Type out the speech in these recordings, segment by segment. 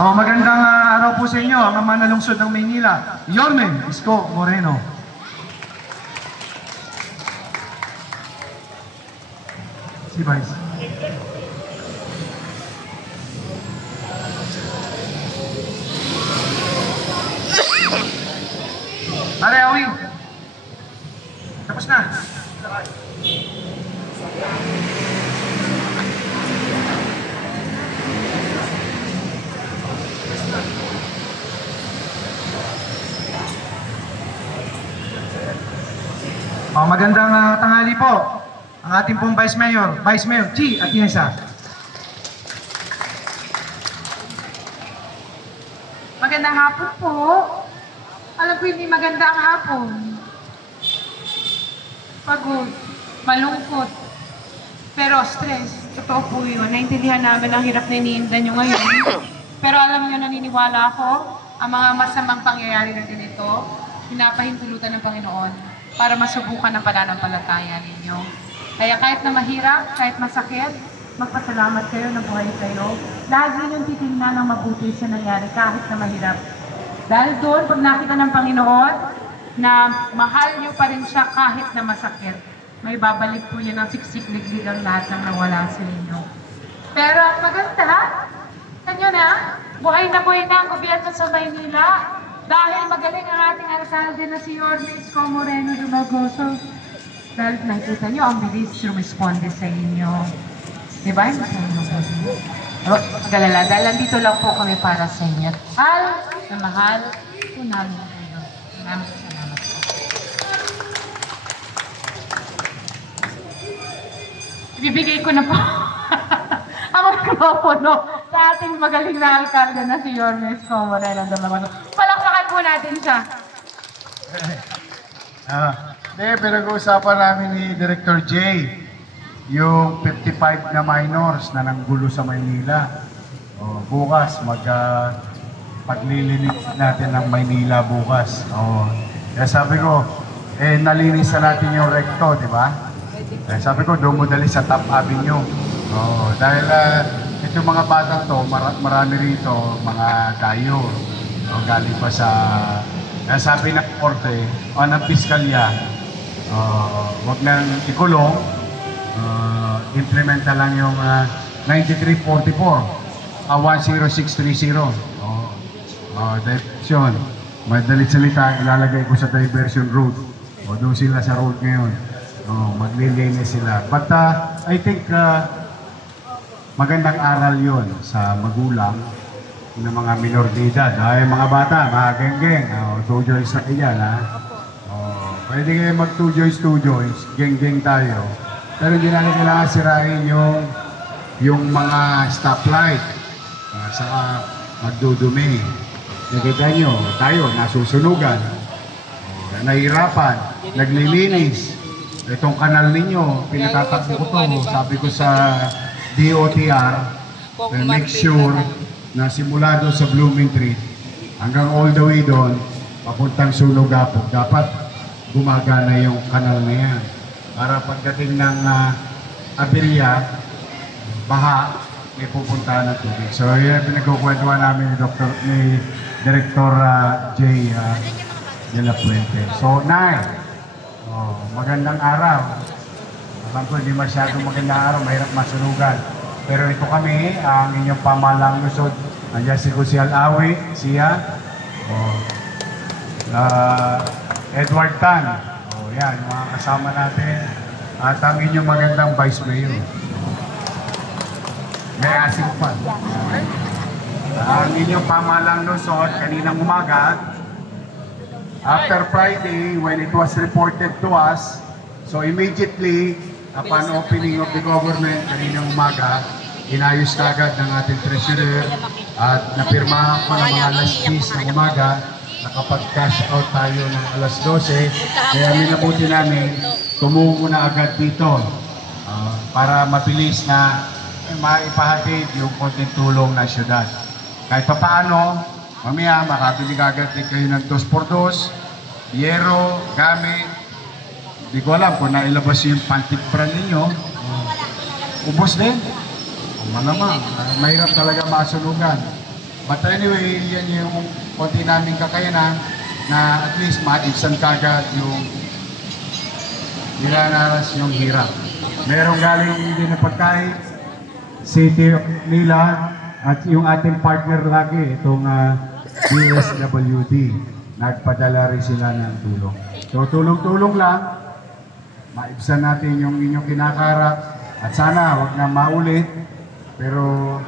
Oh, magandang araw po sa inyo, ang ama na lungsod ng Maynila, Yorme Isko Moreno. Si Vice. Pare, Awi. Tapos na. Oh, magandang tanghali po. Ang ating pong Vice Mayor G. Atienza. Magandang hapon po. Alam ko hindi magandang hapon. Pagod, malungkot, pero stress. Totoo po yun. Naintindihan namin ang hirap na iniinda nyo ngayon. Pero alam nyo, naniniwala ako, ang mga masamang pangyayari na ganito, pinapahintulutan ng Panginoon para masubukan ang pananampalataya ninyo. Kaya kahit na mahirap, kahit masakit, magpasalamat kayo na buhay kayo. Lagi niyong titingnan ng mabuti sa nangyari kahit na mahirap. Dahil doon, pag nakita ng Panginoon na mahal niyo pa rin siya kahit na masakit, may babalik po niya ng siksik-liglig ang lahat ng nawala sa inyo. Pero ang maganda, kanyo na, buhay na ang gobyerno sa Maynila. Dahil magaling ang ating alcalde na si Yorme Isko Moreno Dumagoso. Dahil nakikita niyo, ang bilis rumisponde sa inyo. Diba? Magalala, dahil nandito lang po kami para sa inyo. Mahal po namin kayo. Maraming salamat po. Ibibigay ko na po ang mikropono sa ating magaling na alcalde na si Yorme Isko Moreno Dumagoso. Palakpakan po natin siya. Pinag-uusapan namin ni Director J yung 55 na minors na nanggulo sa Maynila. Bukas, paglilinis natin ng Maynila bukas. Kaya sabi ko, nalinis na natin yung recto, di ba? Kaya sabi ko, dumudali sa Top Avenue. Dahil itong mga batang to, marami rito, mga dayo. Galing pa sa, sabi ng korte, o ng piskalya, wag nang ikulong, implementa lang yung 9344, 10630. Diversion. Madalit salita, ilalagay ko sa diversion road. Doon sila sa road ngayon. Maglilinis sila. But I think magandang aral yun sa magulang ng mga minor de edad. Ay, mga bata, mga geng-geng. 2 joints na kayan, ha? Pwede kayo mag 2 joints, geng-geng tayo. Pero hindi natin kailangan sirain yung mga stoplight. Saka magdudumi. Nakita nyo, tayo, nasusunugan. Nahihirapan, naglilinis. Itong kanal ninyo, pinatatakbo ko to. Sabi ko sa DOTR, make sure na simula doon sa Blooming Tree hanggang all the way doon, papuntang Sunugapog. Dapat gumagana yung kanal na yan. Para pagdating ng aberya, baha, may pupuntahan ng tubig. So, yan pinagkukwentuhan namin ni Director J. De La Puente. So, magandang araw. Alam ko, hindi masyadong magandang araw, mahirap masunugan. Pero ito kami, ang inyong pamalang lusod. Nandiyan si Gusial Awi, siya. Edward Tan. Yan, mga kasama natin. At ang inyong magandang Vice Mayor. May asin pa. Ang inyong pamalang lusod, kaninang umaga, after Friday, when it was reported to us, so immediately, upon opening of the government, kaninang umaga, inayos kagad ng ating treasurer at napirmahan ko ng mga alas 10 ng umaga, nakapag-cash out tayo ng alas 12, kaya minabuti namin, tumungo na agad dito para mabilis na maipahatid yung konting tulong ng syudad. Kahit pa paano, mamaya makabili agad din kayo ng 2x2, yero, gamit. Hindi ko alam kung nailabas yung pantikpran ninyo. Ubos din. Malamang, mahirap talaga masunugan. But anyway, yan yung konti namin kakayanan na at least maibsan kagad yung nilanaras yung hirap. Merong galing din na pagkain, City of Manila, at yung ating partner lagi, itong DSWD. Nagpadala rin sila ng tulong. So tulong-tulong lang, maibsan natin yung inyong kinakarap, at sana wag na maulit, pero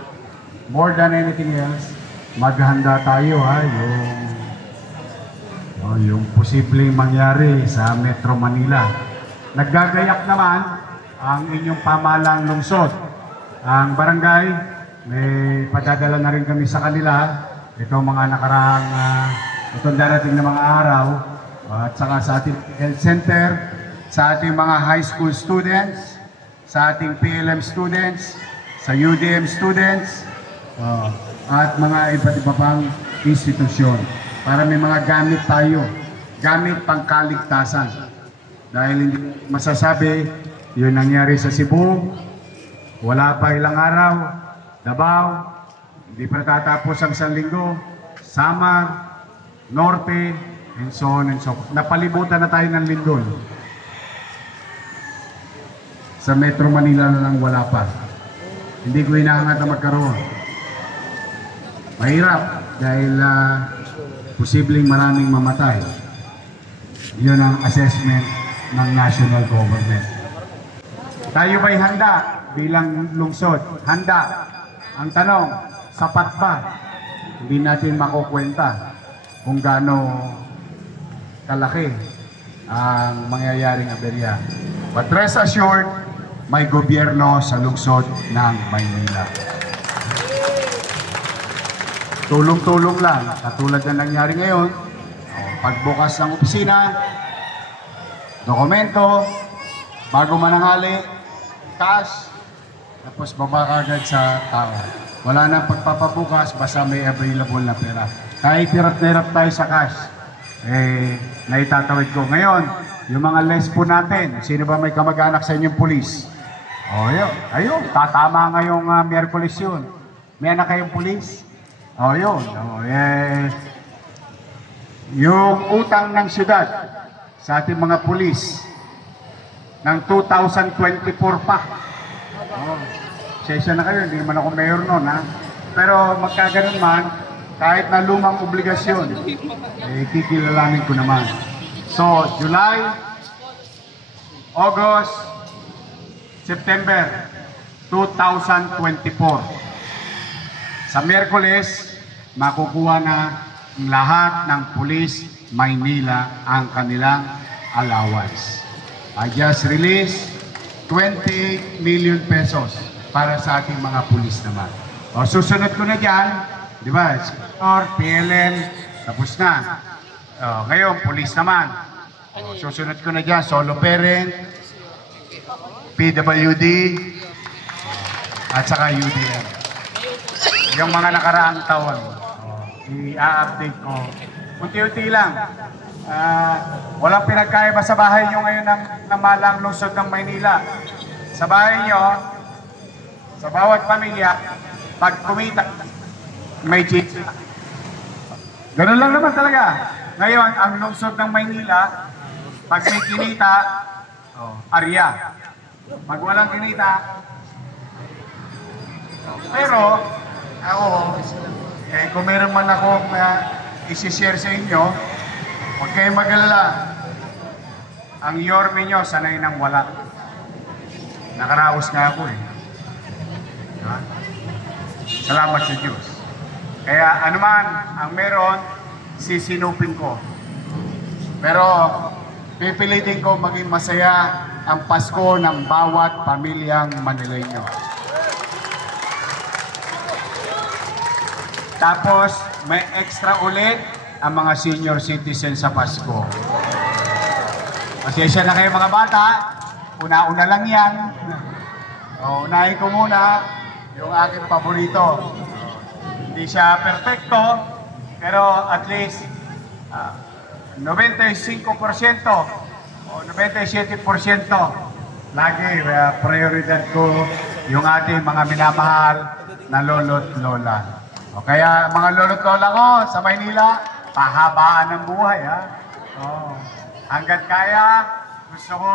more than anything else, maghanda tayo yung posibleng mangyari sa Metro Manila. Naggagayak naman ang inyong pamahalang lungsod. Ang barangay, may padadala na rin kami sa kanila. Ito mga nakaraang itong darating na mga araw, at saka sa ating health center, sa ating mga high school students, sa ating PLM students, sa UDM students, at mga iba't iba pang institusyon. Para may mga gamit tayo, gamit pangkaligtasan. Dahil hindi masasabi, yun nangyari sa Cebu, wala pa ilang araw, Davao, hindi pa tatapos ang isang linggo, Samar, Norte, and so on and so forth. Napalibutan na tayo ng lindol. Sa Metro Manila na lang wala pa. Hindi ko hinahangad na magkaroon. Mahirap dahil posibleng maraming mamatay. Yun ang assessment ng national government. Tayo ba'y handa bilang lungsod? Handa. Ang tanong, sapat ba? Hindi natin makukwenta kung gaano kalaki ang mangyayaring aberya. But rest assured, may gobyerno sa lungsod ng Maynila. Tulong-tulong lang, katulad na nangyari ngayon, pagbukas ng opisina, dokumento, bago mananghali, cash, tapos baba agad sa tao. Wala nang pagpapabukas, basta may available na pera. Kahit hirap na hirap tayo sa cash, naitatawid ko. Ngayon, yung mga less po natin, sino ba may kamag-anak sa inyong pulis? O yun, ayun, tatama ngayong Miyerkules yun. May anak kayong pulis? O yun, yung utang ng syudad sa ating mga pulis ng 2024 pa. Sesya na kayo, hindi naman ako mayor noon, ha? Pero magkaganon man, kahit na lumang obligasyon, kikilalanin ko naman. So, July, August, September 2024. Sa Miyerkules, makukuha na ang lahat ng pulis Maynila ang kanilang allowance. I just released 20 million pesos para sa ating mga pulis naman. O, susunod ko na dyan, di ba? Or PLM, tapos na. O, ngayon, pulis naman. O, susunod ko na dyan, solo parent, PWD, at saka UDM. Yung mga nakaraang taon, i-update ko. Unti-unti lang. Walang pinagkaiba sa bahay nyo ngayon ng malang lungsod ng Maynila. Sa bahay nyo, sa bawat pamilya, pag kumita, may chichi. Ganun lang naman talaga. Ngayon, ang lungsod ng Maynila, pag may kinita, arya. Pag walang kinita, pero, ako, kung meron man akong isi-share sa inyo, huwag kayong mag-alala. Ang yorme nyo, sanay nang wala. Nakaraos nga ako eh. Diba? Salamat sa Diyos. Kaya anuman ang meron, sisinupin ko. Pero pipilitin ko maging masaya ang Pasko ng bawat pamilyang Manileño. Tapos may extra ulit ang mga senior citizen sa Pasko. Pasensya na kayo mga bata, una-una lang yan. Unahin ko muna yung aking paborito. Hindi siya perfecto, pero at least 95% o 97% lagi prioridad ko yung ating mga minamahal na lolo't lola. O kaya mga lolo't lola ko sa Maynila, pahabaan ng buhay, ha? Oh. Hanggat kaya, gusto ko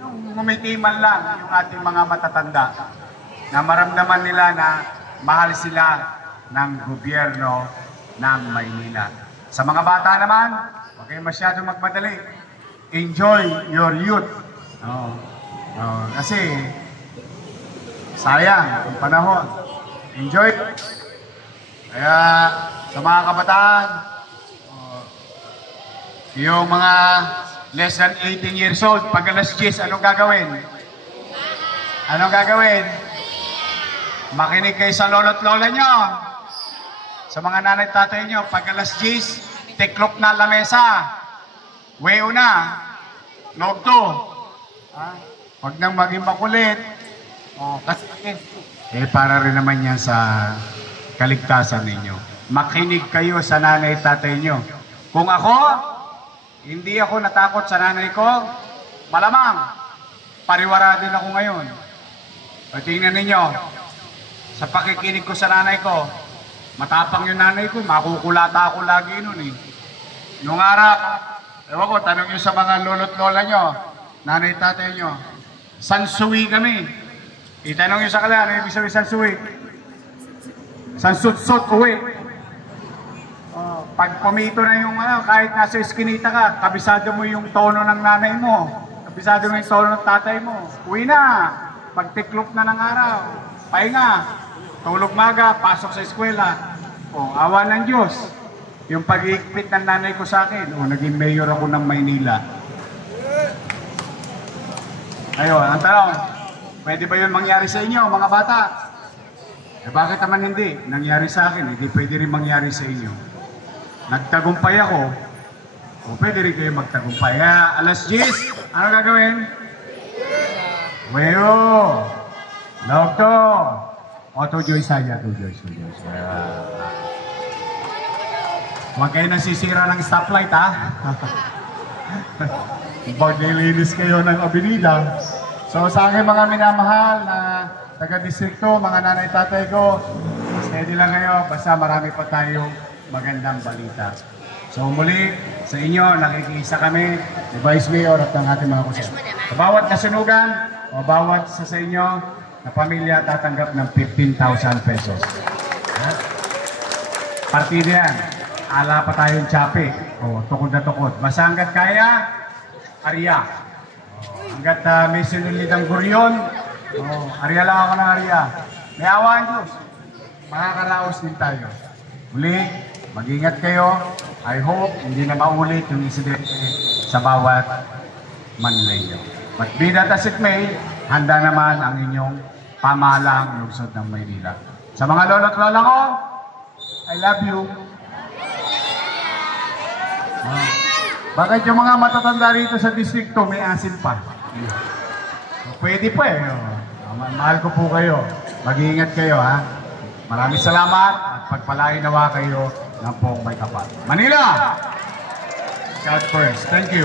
yung ngumiti man lang yung ating mga matatanda na maramdaman nila na mahal sila ng gobyerno ng Maynila. Sa mga bata naman, huwag kayong masyadong magmadali. Enjoy your youth. Oh. Oh. Kasi, sayang ang panahon. Enjoy. Kaya, sa mga kabataan, yung mga less than 18 years old, pag alas 10, anong gagawin? Anong gagawin? Makinig kayo sa lolo't lola nyo. Sa mga nanay at tatay nyo, pag alas 10, tiklop na lamesa. Weo na. Logto. Huwag nang maging makulit. Kasi, para rin naman yan sa kaligtasan ninyo. Makinig kayo sa nanay at tatay nyo. Kung ako, hindi ako natakot sa nanay ko, malamang, pariwara din ako ngayon. O tingnan ninyo, sa pakikinig ko sa nanay ko, matapang yung nanay ko, makukulata ako lagi nun eh. Nung araw, ewan ko, tanong nyo sa mga lolo't lola nyo, nanay tatay nyo, sansuwi kami. Itanong nyo sa kanila, ano ibig sabihin sansuwi? Sansut-sut uwi. Pag pumito na yung kahit nasa eskinita ka, kabisado mo yung tono ng nanay mo, kabisado mo yung tono ng tatay mo, uwi na. Pagtiklop na ng araw, pahinga, tulog maga, pasok sa eskwela. Awa ng Diyos. Yung pag-iikpit ng nanay ko sa akin, naging mayor ako ng Maynila. Ayun, ang tanong, pwede ba yun mangyari sa inyo, mga bata? Bakit naman hindi? Nangyari sa akin, hindi pwede rin mangyari sa inyo. Nagtagumpay ako, pwede rin kayo magtagumpay. Alas 10, ano gagawin? Weo! Logto! Tujoy saya, tujoy. Huwag kayo nasisira ng stoplight, ha? Pag nilinis kayo ng abenida. So sa aking mga minamahal na taga-distrikto, mga nanay-tatay ko, steady lang kayo, basta marami pa tayong magandang balita. So muli, sa inyo, nakikiisa kami, ni Vice Mayor at ng ating mga kusya. Sa bawat nasunugan, o bawat sa inyo, na pamilya tatanggap ng 15,000 pesos. Partida yan. Ala pa tayong tsapi. Tukod na tukod. Basta hanggat kaya, Arya. Hanggat may sinulidang guryon, Arya lang ako ng Arya. May awa ang Diyos. Makakaraos din tayo. Muli, mag-ingat kayo. I hope hindi na maulit yung insidente sa bawat Manleyo. But be that as it may, handa naman ang inyong pamahalaang lungsod ng Maynila. Sa mga lolo't lola ko, I love you. Bakit yung mga matatanda rito sa distrikto may asin pa? Pwede pa eh. Mahal ko po kayo. Mag-iingat kayo, ha? Maraming salamat at pagpalain nawa kayo ng pong may kapal. Manila! God first. Thank you.